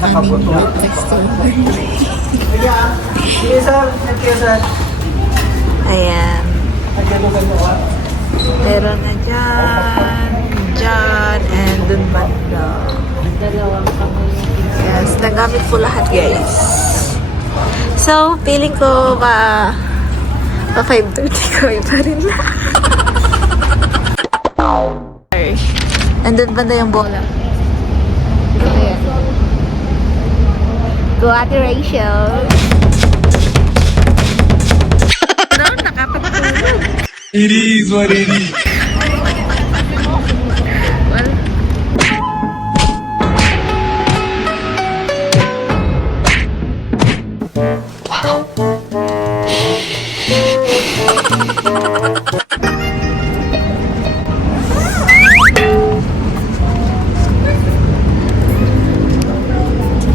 aming customer. Ayan. Meron na dyan, and dun banda. Yes, nagamit po lahat, guys. So, feeling ko pa 5:30 ko pa rin na. Andun banda yung bola. Ayan. Go Ate Rachel. No, nakapagtulog. It is what it is. Well,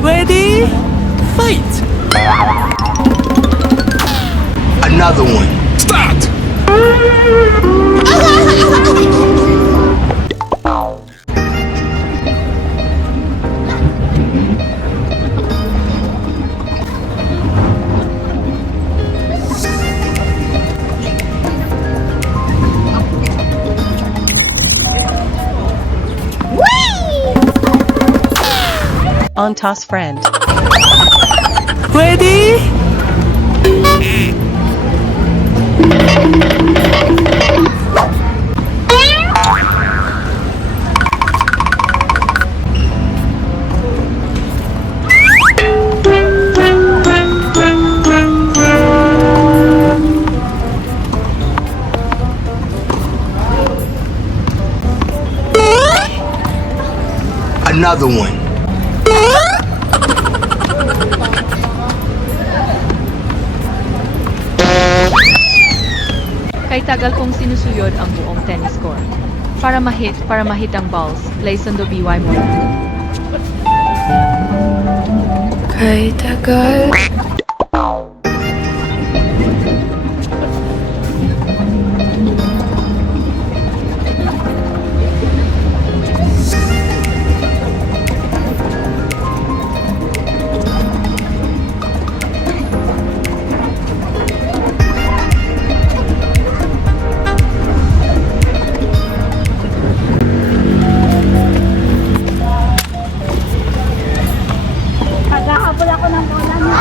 Ready? Fight! Another one. Start! On toss friend. Ready? Another one. Kay tagal kong sinusuyod ang buong tennis court. Para mahit ang balls, play Sundo BY mo. kay tagal. Paghahabol ako ng bola niya.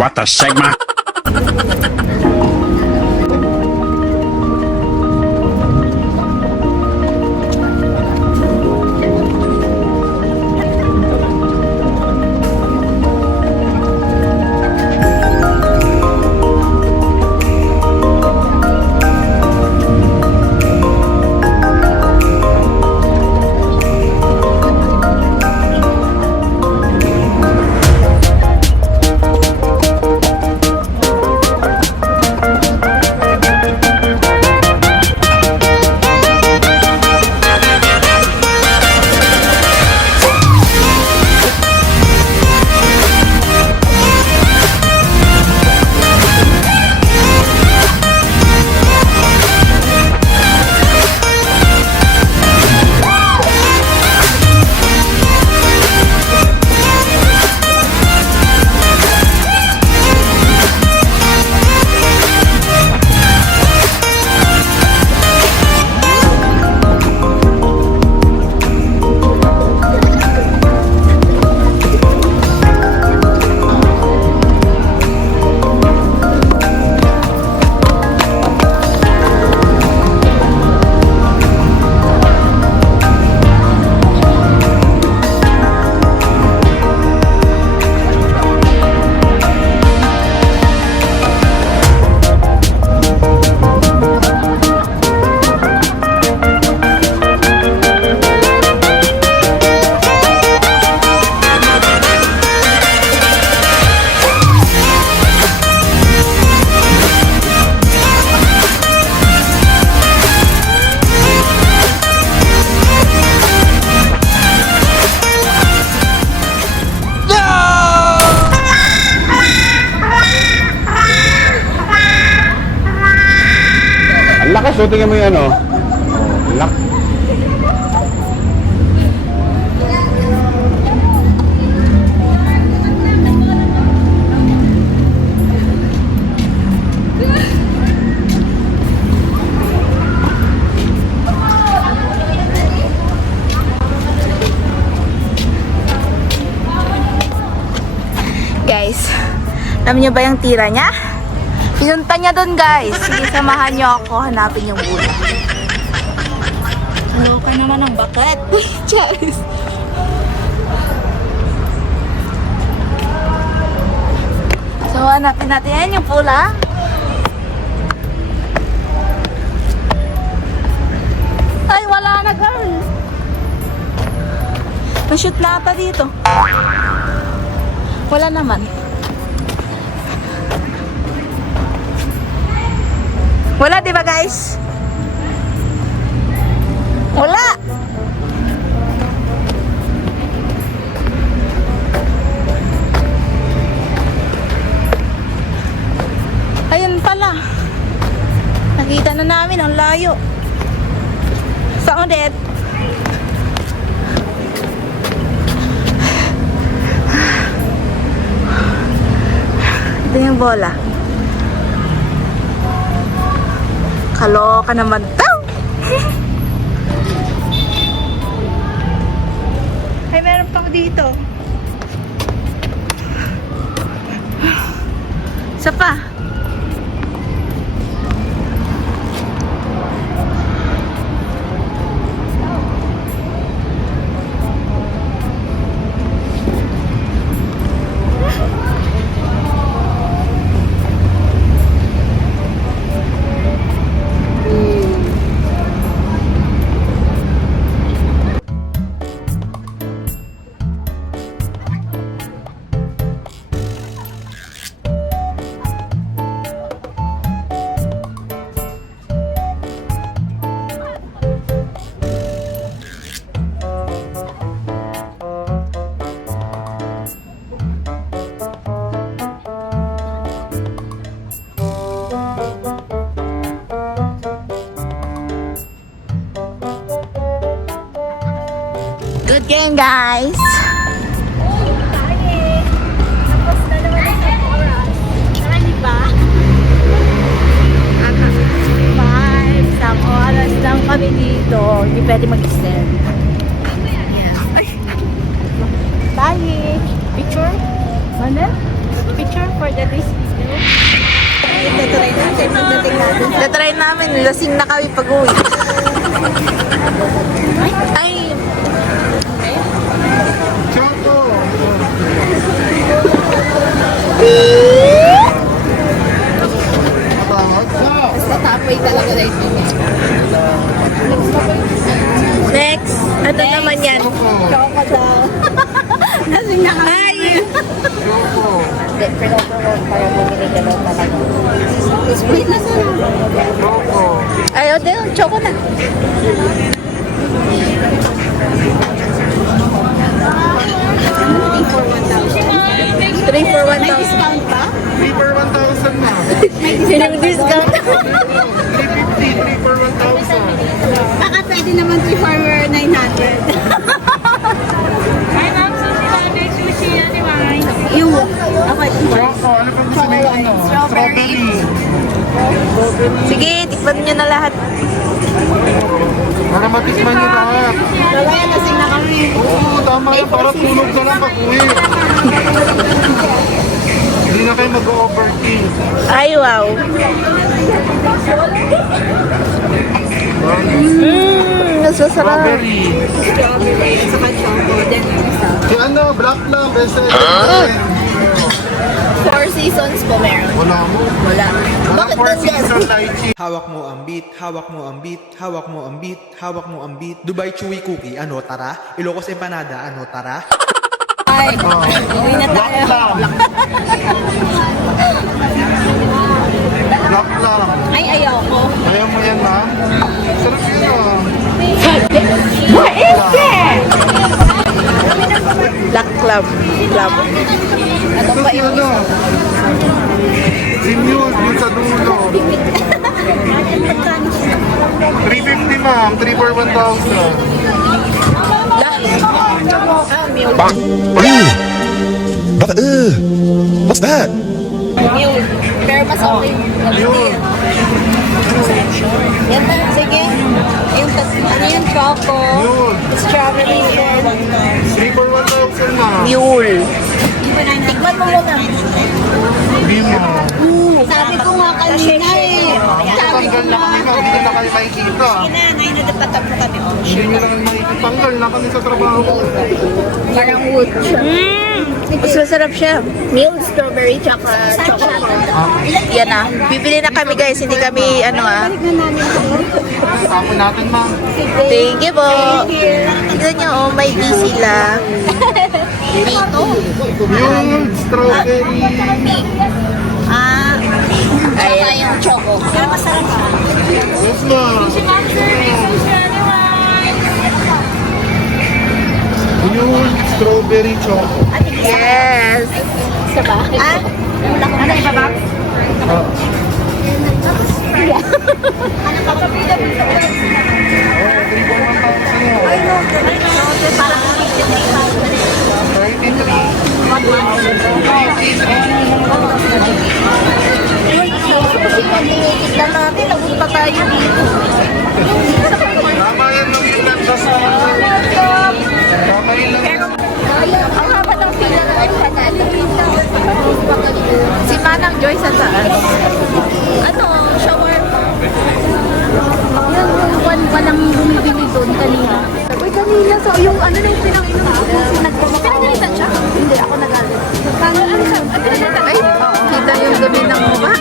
What the Sigma? lagyan mo yung ano. Lock. Guys, alam niyo ba yung tira niya? Pinunta niya doon, guys. Sige, samahan niyo ako hanapin yung bola. Ano ka naman ng bakat? Charis. So, hanapin natin yan yung bola. Ay, wala na, girl. Na-shoot na ata dito. Wala naman. Wala, di ba, guys? Wala. Ayun pala. Nakita na namin ang layo. Saan ulit? Ito yung bola. Kaloka naman daw. Ay, meron pa ako dito. Isa pa. Good game, guys. Tapos na naman isang oras. Nakani ba? 5, isang oras lang kami dito. Hindi pwede mag-extend. Yeah. Ay. Bye. Picture? Ano? Picture for the this video? Tatry natin. Pagdating natin. Tatry namin. Lasing na kami pag-uwi. Ay. Tapoy talaga na ito. Next. Ano naman yan? Choco daw. Nasing na kami. Ay. Pero para bumili ka daw talaga. Split na sana. Ayaw din. Choco na. 3 for 1,000. May discount pa? 3 for 1,000 na. Sinang discount? 350, 3 for 1,000. Baka pwede naman 3 for 900. Hi ma'am, sushi natin. Sushi yan ni Mine. Yung, ako ito. Choco, ano pa gusto mo ano? Strawberry. Sige, tikman nyo na lahat. Para matikman nyo lahat. Lalaya, lasing na kami. Oo, tama yan. Para tulog na lang pag-uwi. Hindi na kayo mag-overthink. Ay, wow. Nasasarap. Strawberry. Strawberry, at saka choco. Then, isa. Si ano, black lang. Best Four seasons po meron. Wala mo. Wala. Wala Bakit 4 doon season lychee. Hawak mo ang beat, hawak mo ang beat, hawak mo ang beat, hawak mo ang beat. Dubai Chewy Cookie, ano tara? Ilocos Empanada, ano tara? Ay, uwi na tayo. Black lang. Ay, ayoko. Ayaw mo yan, ma'am? Sarap yun, ah. Black Club. Club. Ano ba Si yung ano? Si Mule, yun sa dulo. 350 ma'am, 3 for 1,000. What's that? Pero mas okay. Yun. Yan na, sige. Yung, ano yung choco, Yun. strawberry and 3 for 1,000 ma'am. mule. Tikman mo muna. Hindi ma'am. Sabi ko nga kanina eh. Sabi ko Tanggal na nga. kami ma'am, hindi na kayo makikita. Nanay, nadatatap mo kami. Hindi nyo lang makikita. Tanggal na kami sa trabaho. Parang wood siya. Mas masarap siya. Milk, strawberry, tsaka chocolate. Yan na. Bibili na kami guys. Hindi kami ano Tapon natin ma'am. Thank you po. Tignan nyo, oh, may bee sila. Dito. Yung strawberry. Ah. Ayan. Yung choco. Pero masarap. Yes ma'am. Yung strawberry choco. Yes. Isa ba? Ah? Ano iba ba? Ay, no. Parang 33. Tignan natin, lagun pa tayo dito. Tama yan lang yung nagsasabi. Tama yun lang. Ang haba ng pila na ay si Manang Joyce sa saan? Ano? Shawarma. Walang bumibili doon kanina. Uy, kanina. So, yung ano na yung pinang-inom ko. Pinagalitan siya? Hindi, ako nagalit. Ay, kita yung dumi ng mukha.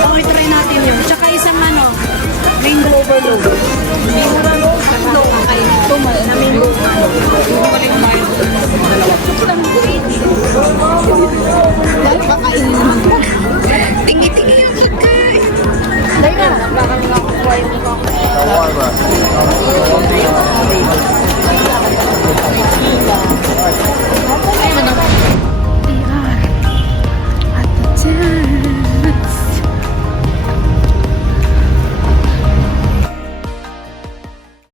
Okay, try natin yun. Tsaka isang ano, mango overload. Mango overload. Ito, mango overload.